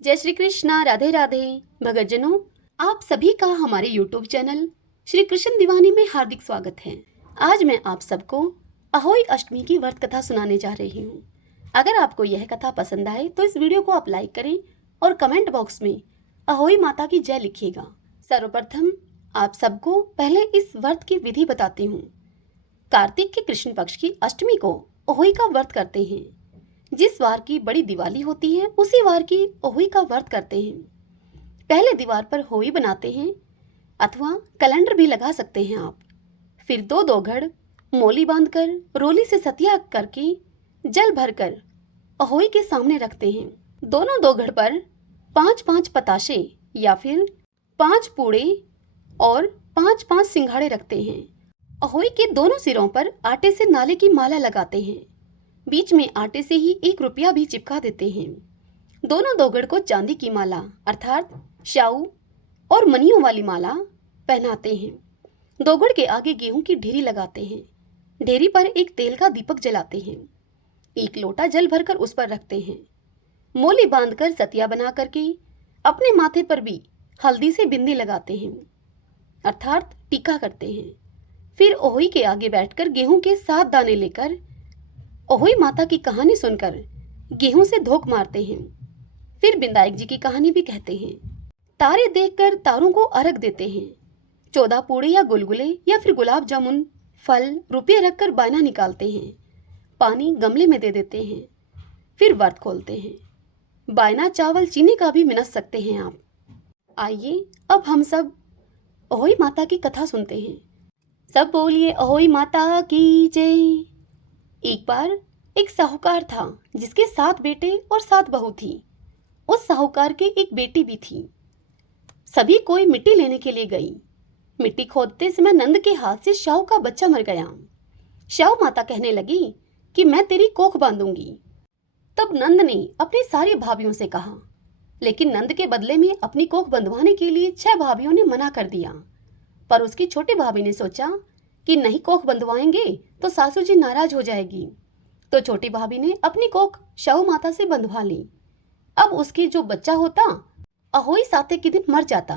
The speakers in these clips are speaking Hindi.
जय श्री कृष्णा, राधे राधे। भगतजनों, आप सभी का हमारे YouTube चैनल श्री कृष्ण दीवानी में हार्दिक स्वागत है। आज मैं आप सबको अहोई अष्टमी की व्रत कथा सुनाने जा रही हूँ। अगर आपको यह कथा पसंद आए तो इस वीडियो को आप लाइक करें और कमेंट बॉक्स में अहोई माता की जय लिखिएगा। सर्वप्रथम आप सबको पहले इस व्रत की विधि बताती हूँ। कार्तिक के कृष्ण पक्ष की अष्टमी को अहोई का व्रत करते हैं। जिस वार की बड़ी दिवाली होती है उसी वार की अहोई का व्रत करते हैं। पहले दीवार पर होई बनाते हैं अथवा कैलेंडर भी लगा सकते हैं आप। फिर दो घड़ मोली बांधकर रोली से सतिया करके जल भरकर अहोई के सामने रखते हैं। दोनों दो घड़ पर 5-5 पताशे या फिर 5 पूड़े और 5-5 सिंघाड़े रखते हैं। अहोई के दोनों सिरों पर आटे से नाले की माला लगाते हैं। बीच में आटे से ही 1 रुपया भी चिपका देते हैं। दोनों दोगड़ को चांदी की माला अर्थात शाऊ और मनियों वाली माला पहनाते हैं। दोगड़ के आगे गेहूं की ढेरी लगाते हैं। ढेरी पर एक तेल का दीपक जलाते हैं। 1 लोटा जल भरकर उस पर रखते हैं। मोली बांधकर सतिया बना करके अपने माथे पर भी हल्दी से बिंदी लगाते हैं अर्थात टीका करते हैं। फिर ओहोई के आगे बैठकर गेहूं के 7 दाने लेकर अहोई माता की कहानी सुनकर गेहूं से धोख मारते हैं। फिर बिंदायक जी की कहानी भी कहते हैं। तारे देखकर तारों को अर्घ देते हैं। 14 पूड़े या गुलगुले या फिर गुलाब जामुन फल रुपये रखकर बायना निकालते हैं। पानी गमले में दे देते हैं। फिर व्रत खोलते हैं। बायना चावल चीनी का भी मिनस सकते हैं आप। आइए अब हम सब अहोई माता की कथा सुनते हैं। सब बोलिए अहोई माता की जय। एक बार एक साहूकार था जिसके 7 बेटे और 7 बहू थी। उस साहूकार के एक बेटी भी थी। सभी कोई मिट्टी लेने के लिए गई। मिट्टी खोदते समय नंद के हाथ से शाहू का बच्चा मर गया। शाहू माता कहने लगी कि मैं तेरी कोख बांधूंगी। तब नंद ने अपनी सारी भाभियों से कहा, लेकिन नंद के बदले में अपनी कोख बंधवाने के लिए 6 भाभियों ने मना कर दिया। पर उसकी छोटी भाभी ने सोचा कि नहीं कोख बंधवाएंगे तो सासू जी नाराज हो जाएगी। तो छोटी भाभी ने अपनी कोख शाहू माता से बंधवा ली। अब उसके जो बच्चा होता अहोई साते के दिन मर जाता।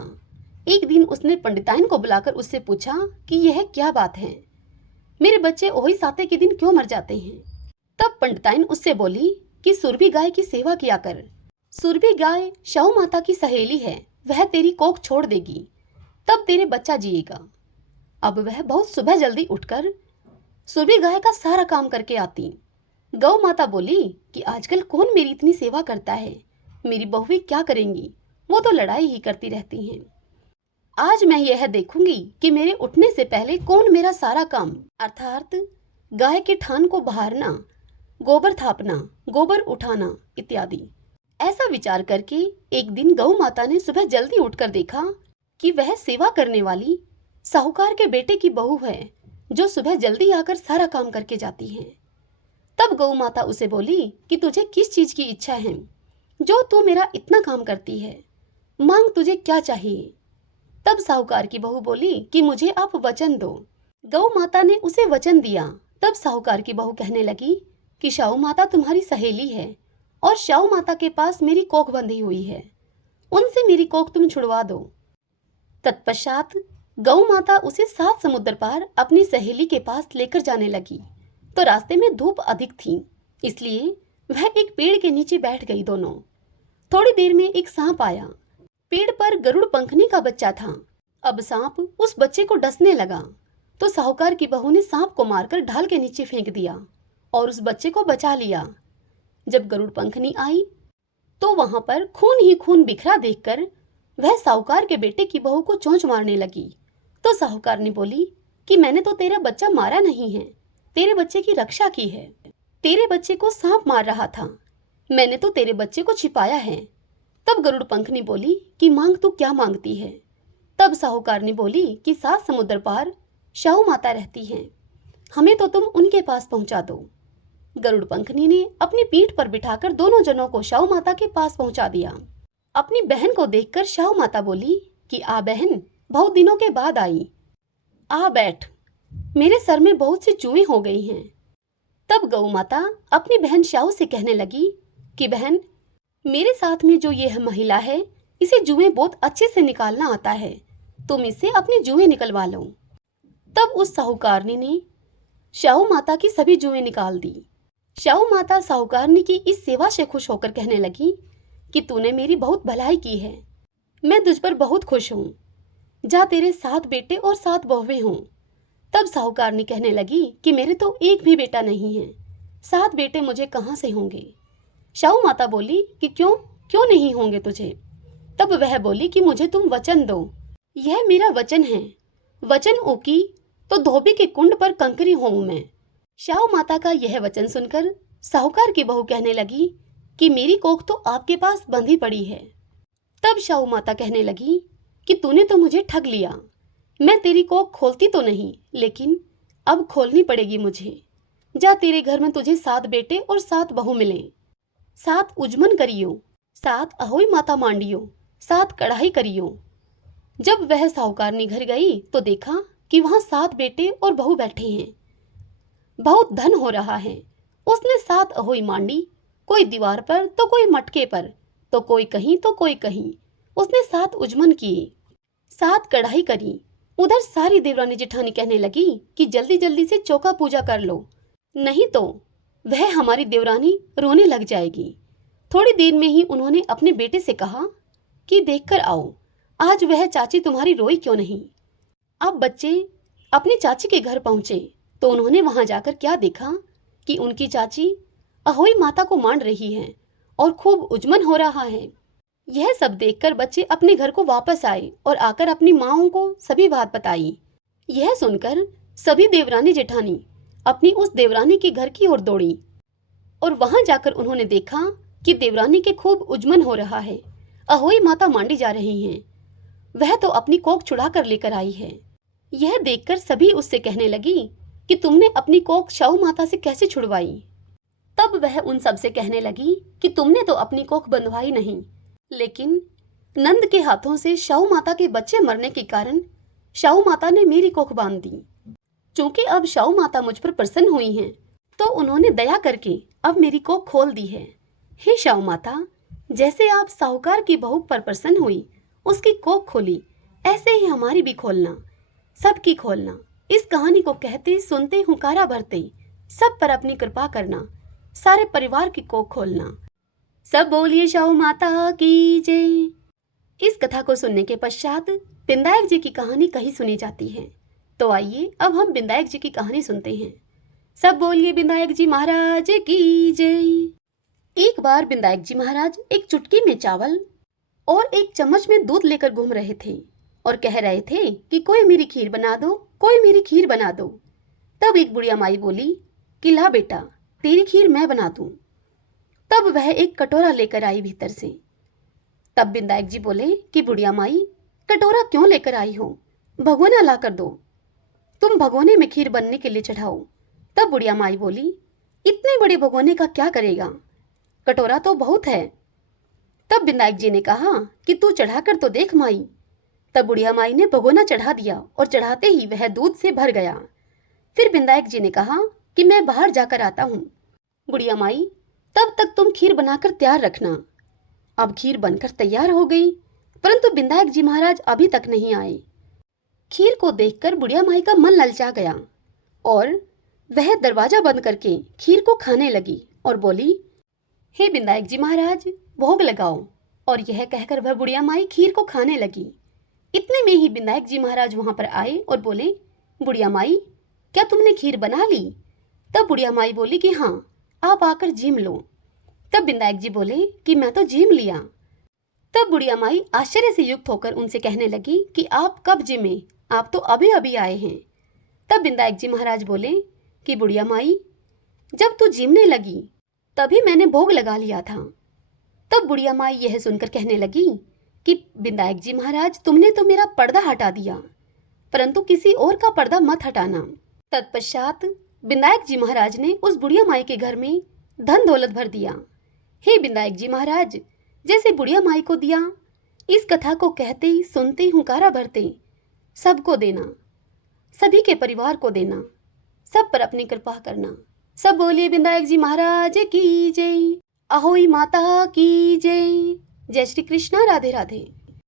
एक दिन उसने पंडिताइन को बुलाकर उससे पूछा कि यह क्या बात है, मेरे बच्चे अहोई साते के दिन क्यों मर जाते हैं। तब पंडिताइन उससे बोली कि सुरभि गाय की सेवा किया कर। सुरभि गाय शाहू माता की सहेली है, वह तेरी कोख छोड़ देगी, तब तेरे बच्चा जिएगा। अब वह बहुत सुबह जल्दी उठकर सुरभि गाय का सारा काम करके आती। गौ माता बोली कि आजकल कौन मेरी इतनी सेवा करता है, मेरी बहुएं क्या करेंगी, वो तो लड़ाई ही करती रहती हैं। आज मैं यह देखूंगी कि मेरे उठने से पहले कौन मेरा सारा काम अर्थात गाय के थान को बहारना, गोबर थापना, गोबर उठाना इत्यादि ऐसा विचार करके एक दिन गौ माता ने सुबह जल्दी उठकर देखा कि वह सेवा करने वाली साहूकार के बेटे की बहू है, जो सुबह जल्दी आकर सारा काम करके जाती है। तब गौ माता उसे बोली कि तुझे किस चीज की इच्छा है, जो तू मेरा इतना काम करती है, मांग तुझे क्या चाहिए। तब साहूकार की बहू बोली कि मुझे आप वचन दो। गौ माता ने उसे वचन दिया। तब साहूकार की बहू कहने लगी कि शाहू माता तुम्हारी सहेली है और शाहू माता के पास मेरी कोख बंधी हुई है, उनसे मेरी कोख तुम छुड़वा दो। तत्पश्चात गौ माता उसे 7 समुद्र पार अपनी सहेली के पास लेकर जाने लगी। तो रास्ते में धूप अधिक थी, इसलिए वह एक पेड़ के नीचे बैठ गई दोनों। थोड़ी देर में एक सांप आया। पेड़ पर गरुड़ पंखनी का बच्चा था। अब सांप उस बच्चे को डसने लगा, तो साहूकार की बहू ने सांप को मारकर ढाल के नीचे फेंक दिया और उस बच्चे को बचा लिया। जब गरुड़ पंखनी आई तो वहां पर खून ही खून बिखरा देखकर वह साहूकार के बेटे की बहू को चोंच मारने लगी। तो साहूकार ने बोली कि मैंने तो तेरा बच्चा मारा नहीं है, तेरे बच्चे की रक्षा की है। तेरे बच्चे को सांप मार रहा था, मैंने तो तेरे बच्चे को छिपाया है। तब गरुड़ पंखनी बोली कि मांग तू क्या मांगती है। तब साहूकार ने बोली कि 7 समुद्र पार शाहू माता रहती हैं, हमें तो तुम उनके पास पहुंचा दो। गरुड़ पंखनी ने अपनी पीठ पर बिठाकर दोनों जनों को शाहू माता के पास पहुंचा दिया। अपनी बहन को देखकर शाहू माता बोली कि आ बहन, बहुत दिनों के बाद आई, आ बैठ, मेरे सर में बहुत सी चुएं हो गई हैं। तब गौ माता अपनी बहन शाहू से कहने लगी कि बहन, मेरे साथ में जो ये महिला है, इसे जुएं बहुत अच्छे से निकालना आता है, तुम इससे अपने जुएं निकलवा लो। तब उस साहूकारनी ने शाहू माता की सभी जुएं निकाल दी। शाहू माता साहूकारनी की इस सेवा से खुश होकर कहने लगी कि तूने मेरी बहुत भलाई की है, मैं तुझ पर बहुत खुश हूँ। जा, तेरे 7 बेटे और 7 बहुएं हों। तब साहूकारनी कहने लगी कि मेरे तो एक भी बेटा नहीं है, 7 बेटे मुझे कहाँ से होंगे। शाहू माता बोली कि क्यों क्यों नहीं होंगे तुझे। तब वह बोली कि मुझे तुम वचन दो, यह मेरा वचन है, वचन ओकी तो धोबी के कुंड पर कंकरी होऊं मैं। शाहू माता का यह वचन सुनकर साहूकार की बहू कहने लगी कि मेरी कोख तो आपके पास बंधी पड़ी है। तब शाहू माता कहने लगी कि तूने तो मुझे ठग लिया, मैं तेरी कोख खोलती तो नहीं, लेकिन अब खोलनी पड़ेगी मुझे। जा, तेरे घर में तुझे 7 बेटे और 7 बहू मिले, 7 उजमन करियो, 7 अहोई माता मांडियो, 7 कढ़ाई करियो। जब वह साहूकारनी घर गई तो देखा कि वहां 7 बेटे और बहू बैठे हैं, बहुत धन हो रहा है। उसने 7 अहोई मांडी, कोई दीवार पर तो कोई मटके पर, तो कोई कहीं तो कोई कहीं। उसने 7 उजमन किए, 7 कढ़ाई करी। उधर सारी देवरानी जेठानी कहने लगी कि जल्दी जल्दी से चौका पूजा कर लो, नहीं तो वह हमारी देवरानी रोने लग जाएगी। थोड़ी देर में ही उन्होंने अपने बेटे से कहा कि देखकर आओ, आज वह चाची तुम्हारी रोई क्यों नहीं। अब बच्चे अपनी चाची के घर पहुंचे तो उन्होंने वहां जाकर क्या देखा कि उनकी चाची अहोई माता को मांड रही है और खूब उजमन हो रहा है। यह सब देखकर बच्चे अपने घर को वापस आए और आकर अपनी माँओं को सभी बात बताई। यह सुनकर सभी देवरानी जेठानी अपनी उस देवरानी के घर की ओर दौड़ी और वहां जाकर उन्होंने देखा कि देवरानी के खूब उजमन हो रहा है, अहोई माता मांडी जा रही हैं, वह तो अपनी कोख छुड़ा कर लेकर आई है। यह देखकर सभी उससे कहने लगी कि तुमने अपनी कोख शाहू माता से कैसे छुड़वाई। तब वह उन सब से कहने लगी कि तुमने तो अपनी कोख बंधवाई नहीं, लेकिन नंद के हाथों से शाहू माता के बच्चे मरने के कारण शाहू माता ने मेरी कोख बांध दी। चूंकि अब शाहू माता मुझ पर प्रसन्न हुई हैं, तो उन्होंने दया करके अब मेरी कोख खोल दी है। हे शाहू माता, जैसे आप साहूकार की बहू पर प्रसन्न हुई, उसकी कोख खोली, ऐसे ही हमारी भी खोलना, सबकी खोलना। इस कहानी को कहते सुनते हुंकारा भरते सब पर अपनी कृपा करना, सारे परिवार की कोख खोलना। सब बोलिए शाहू माता की जय। इस कथा को सुनने के पश्चात बिंदायक जी की कहानी कहीं सुनी जाती है, तो आइए अब हम बिंदायक जी की कहानी सुनते हैं। सब बोलिए बिंदायक जी महाराज की जय। एक बार बिंदायक जी महाराज एक चुटकी में चावल और एक चम्मच में दूध लेकर घूम रहे थे और कह रहे थे कि कोई मेरी खीर बना दो, कोई मेरी खीर बना दो। तब एक बुढ़िया माई बोली कि ला बेटा, तेरी खीर मैं बना दूं। तब वह एक कटोरा लेकर आई भीतर से। तब बिंदायक जी बोले कि बुढ़िया माई, कटोरा क्यों लेकर आई हो, भगोना ला कर दो, तुम भगोने में खीर बनने के लिए चढ़ाओ। तब बुढ़िया माई बोली, इतने बड़े भगोने का क्या करेगा, कटोरा तो बहुत है। तब बिंदायक जी ने कहा कि तू चढ़ा कर तो देख माई। तब बुढ़िया माई ने भगोना चढ़ा दिया और चढ़ाते ही वह दूध से भर गया। फिर बिंदायक जी ने कहा कि मैं बाहर जाकर आता हूँ। बुढ़िया माई, तब तक तुम खीर बनाकर तैयार रखना। अब खीर बनकर तैयार हो गई, परंतु बिंदायक जी महाराज अभी तक नहीं आए। खीर को देखकर बुढ़िया माई का मन ललचा गया और वह दरवाजा बंद करके खीर को खाने लगी और बोली, हे बिंदायक जी महाराज, भोग लगाओ। और यह कहकर वह बुढ़िया माई खीर को खाने लगी। इतने में ही बिंदायक जी महाराज वहां पर आए और बोले, बुढ़िया माई, क्या तुमने खीर बना ली। तब बुढ़िया माई बोली कि हाँ, आप आकर जीम लो। तब बिंदायक जी बोले कि मैं तो जीम लिया। तब बुढ़िया माई आश्चर्य से युक्त होकर उनसे कहने लगी कि आप कब जिमे, आप तो अभी अभी आए हैं। तब बिंदायक जी महाराज बोले कि बुढ़िया माई, जब तू जिमने लगी तभी मैंने भोग लगा लिया था। तब बुढ़िया माई यह सुनकर कहने लगी कि बिंदायक जी महाराज, तुमने तो मेरा पर्दा हटा दिया, परंतु किसी और का पर्दा मत हटाना। तत्पश्चात बिंदायक जी महाराज ने उस बुढ़िया माई के घर में धन दौलत भर दिया। हे बिंदायक जी महाराज, जैसे बुढ़िया माई को दिया, इस कथा को कहते सुनते हुंकारा भरते सबको देना, सभी के परिवार को देना, सब पर अपनी कृपा करना। सब बोलिए बिंदायक जी महाराज की जय। अहोई माता की जय। जय श्री कृष्णा। राधे राधे।